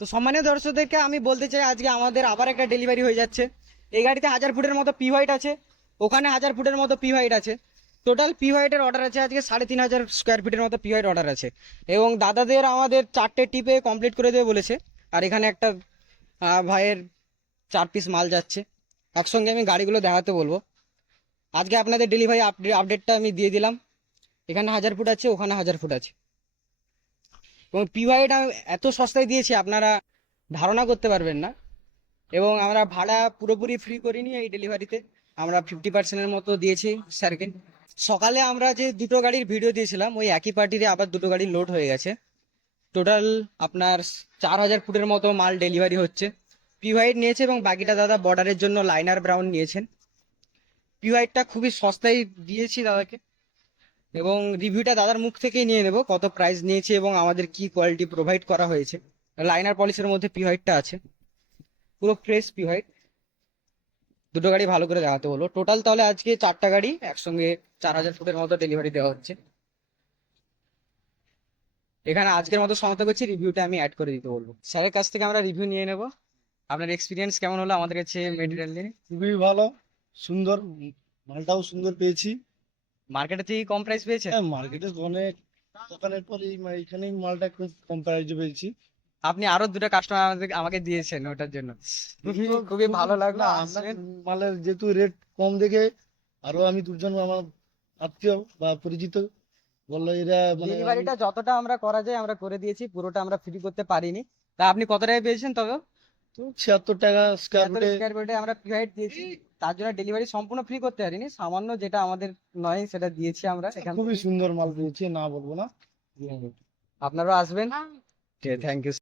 তো সম্মানীয় দর্শকদেরকে আমি বলতে চাই, আজকে আমাদের আবার একটা ডেলিভারি হয়ে যাচ্ছে। এই গাড়িতে 1000 ফুটের মতো পি হোয়াইট আছে, ওখানে 1000 ফুটের মতো পি হোয়াইট আছে। টোটাল পি হোয়াইটের অর্ডার আছে আজকে 3500 স্কোয়ার ফিটের মতো পি হোয়াইট অর্ডার আছে। এবং দাদাদের আমাদের 4টে টিপে কমপ্লিট করে দেবে বলেছে। আর এখানে একটা ভাইয়ের 4 পিস মাল যাচ্ছে। একসঙ্গে আমি গাড়িগুলো দেখাতে বলবো। আজকে আপনাদের ডেলিভারি আপডেটটা আমি দিয়ে দিলাম। এখানে 1000 ফুট আছে, ওখানে 1000 ফুট আছে। এবং পি হোয়াইট আমি এত সস্তায় দিয়েছি আপনারা ধারণা করতে পারবেন না। এবং আমরা ভাড়া পুরোপুরি ফ্রি করিনি এই ডেলিভারিতে, আমরা 50%-এর মতো দিয়েছি স্যারকে। সকালে আমরা যে দুটো গাড়ির ভিডিও দিয়েছিলাম, ওই একই পার্টিতে আবার দুটো গাড়ি লোড হয়ে গেছে। টোটাল আপনার 4000 ফুটের মতো মাল ডেলিভারি হচ্ছে। পি হোয়াইট নিয়েছে এবং বাকিটা দাদা বর্ডারের জন্য লাইনার ব্রাউন নিয়েছেন। পি হোয়াইটটা খুবই সস্তায় দিয়েছি দাদাকে। এবং রিভিউটা দাদার মুখ থেকেই নিয়ে নেব, কত প্রাইস নিয়েছে এবং আমাদের কি কোয়ালিটি প্রোভাইড করা হয়েছে। লাইনার পলিশের মধ্যে পি হোয়াইটটা আছে, পুরো ফ্রেশ পি হোয়াইট। দুটো গাড়ি ভালো করে দেখাতে বলবো। টোটাল তাহলে আজকে 4টা গাড়ি একসঙ্গে 4000 ফুটের মতো ডেলিভারি দেওয়া হচ্ছে। এখানে আজকের মতো সমাপ্ত করছি, রিভিউটা আমি অ্যাড করে দিতে বলবো। স্যারের কাছ থেকে আমরা রিভিউ নিয়ে নেব। আপনার এক্সপিরিয়েন্স কেমন হলো আমাদের কাছে মেটেরিয়াল নিয়ে? খুবই ভালো, সুন্দর, মালটাও সুন্দর পেয়েছি। মার্কেটে থেকে কম প্রাইস পেয়েছে? হ্যাঁ, মার্কেটে অনেক দোকানের পর এইখানেই মালটা খুব কম প্রাইসে পেয়েছি। আপনি আরো দুটো কাস্টমার আমাকে দিয়েছেন, ওটার জন্য খুবই খুবই ভালো লাগলো। না, আপনার মালের যেহেতু রেট কম দেখে আরো আমি দুজন আমার আত্মীয় বা পরিচিত বললো এরা মানে ডেলিভারিটা যতটা আমরা করা যায় আমরা করে দিয়েছি, পুরোটা আমরা ফ্রি করতে পারিনি। তা আপনি কত টাকায় পেয়েছেন তবে? 76 টাকা স্কোয়ার ফুটে। স্কোয়ার ফিটে আমরা প্রোভাইড দিয়েছি। তার জন্য ডেলিভারি সম্পূর্ণ ফ্রি করতে পারিনি, সামান্য যেটা আমাদের নয় সেটা দিয়েছি আমরা এখান খুবই থেকে। সুন্দর মাল পেয়েছি, না বলবো না। আপনারাও আসবেন। Thank you.